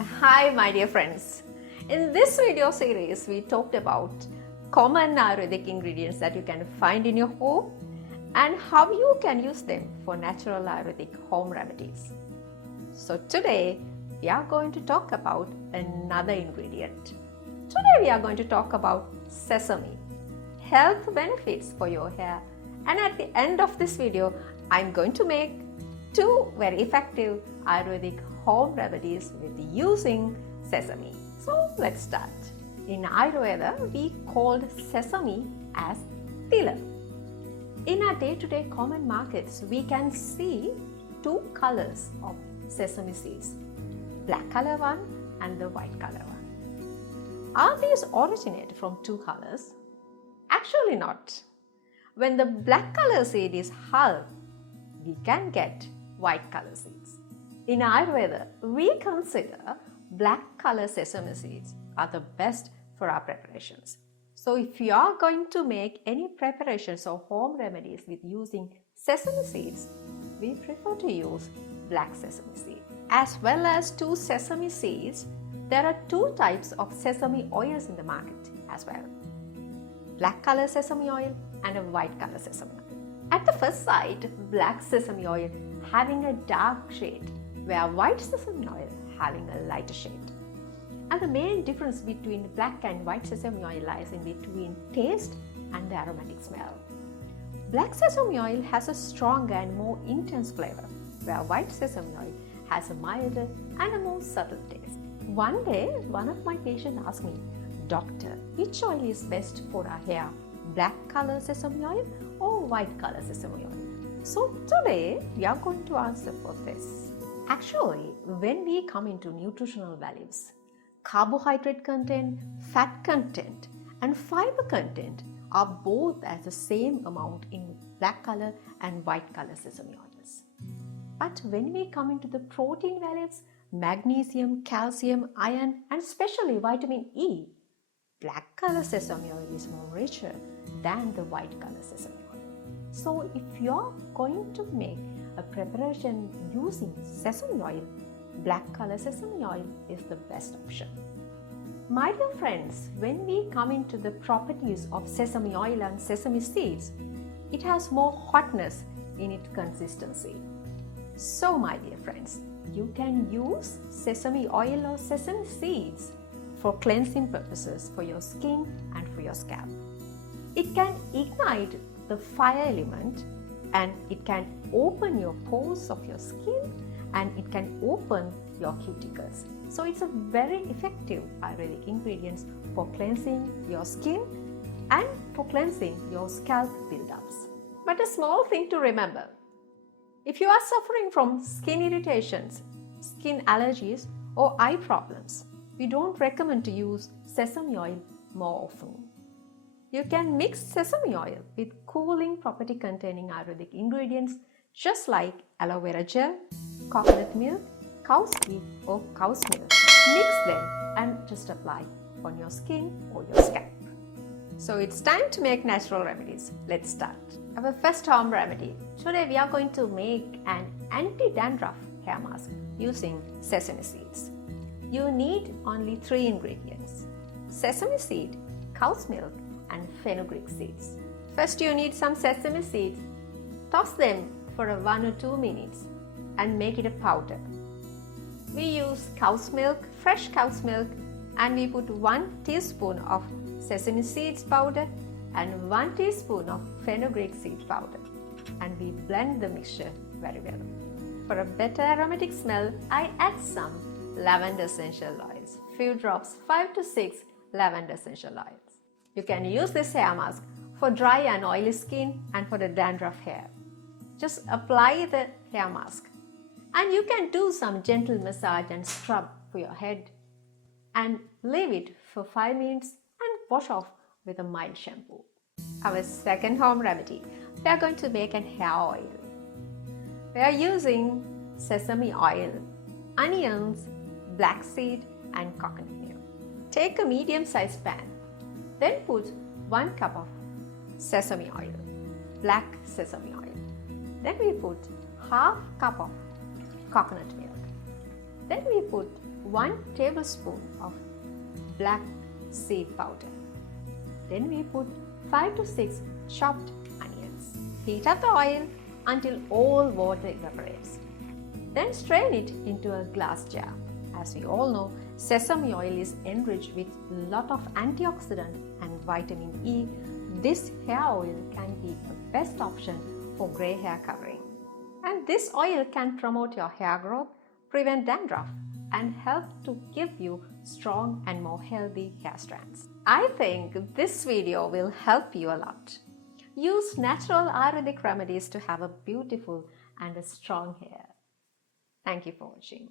Hi my dear friends. In this video series we talked about common Ayurvedic ingredients that you can find in your home and how you can use them for natural Ayurvedic home remedies. So today we are going to talk about another ingredient. Today we are going to talk about sesame, health benefits for your hair, and at the end of this video I'm going to make two very effective Ayurvedic home remedies with using sesame. So let's start. In Ayurveda, we called sesame as tila. In our day-to-day common markets, we can see two colors of sesame seeds, black color one and the white color one. Are these originated from two colors? Actually not. When the black color seed is hulled, we can get white color seeds. In Ayurveda, we consider black color sesame seeds are the best for our preparations. So if you are going to make any preparations or home remedies with using sesame seeds, we prefer to use black sesame seed. As well as two sesame seeds, there are two types of sesame oils in the market as well. Black color sesame oil and a white color sesame oil. At the first sight, black sesame oil having a dark shade, where white sesame oil having a lighter shade. And the main difference between black and white sesame oil lies in between taste and the aromatic smell. Black sesame oil has a stronger and more intense flavor, where white sesame oil has a milder and a more subtle taste. One day, one of my patients asked me, "Doctor, which oil is best for our hair? Black color sesame oil or white color sesame oil?" So today we are going to answer for this. Actually, when we come into nutritional values, carbohydrate content, fat content and fiber content are both at the same amount in black color and white color sesame oils. But when we come into the protein values, magnesium, calcium, iron and especially vitamin E, black color sesame oil is more richer than the white color sesame oil. So if you're going to make a preparation using sesame oil, black color sesame oil is the best option. My dear friends, when we come into the properties of sesame oil and sesame seeds, it has more hotness in its consistency. So my dear friends, you can use sesame oil or sesame seeds for cleansing purposes for your skin and for your scalp. It can ignite the fire element and it can open your pores of your skin and it can open your cuticles. So it's a very effective Ayurvedic ingredient for cleansing your skin and for cleansing your scalp buildups. But a small thing to remember, if you are suffering from skin irritations, skin allergies or eye problems, we don't recommend to use sesame oil more often. You can mix sesame oil with cooling property containing Ayurvedic ingredients just like aloe vera gel, coconut milk, cow's ghee or cow's milk. Mix them and just apply on your skin or your scalp. So it's time to make natural remedies. Let's start. Our first home remedy. Today we are going to make an anti-dandruff hair mask using sesame seeds. You need only 3 ingredients: sesame seed, cow's milk and fenugreek seeds. First you need some sesame seeds. Toss them for 1 or 2 minutes and make it a powder. We use cow's milk, fresh cow's milk, and we put 1 teaspoon of sesame seeds powder and 1 teaspoon of fenugreek seed powder, and we blend the mixture very well. For a better aromatic smell, I add some lavender essential oils, few drops, 5 to 6 lavender essential oils. You can use this hair mask for dry and oily skin and for the dandruff hair. Just apply the hair mask and you can do some gentle massage and scrub for your head and leave it for 5 minutes and wash off with a mild shampoo. Our second home remedy, we are going to make an hair oil. We are using sesame oil, onions, black seed and coconut milk. Take a medium-sized pan. Then put 1 cup of sesame oil, black sesame oil. Then we put half cup of coconut milk. Then we put 1 tablespoon of black seed powder. Then we put 5 to 6 chopped onions. Heat up the oil until all water evaporates. Then strain it into a glass jar. As we all know, sesame oil is enriched with a lot of antioxidant and vitamin E. This hair oil can be the best option for grey hair covering. And this oil can promote your hair growth, prevent dandruff, and help to give you strong and more healthy hair strands. I think this video will help you a lot. Use natural Ayurvedic remedies to have a beautiful and a strong hair. Thank you for watching.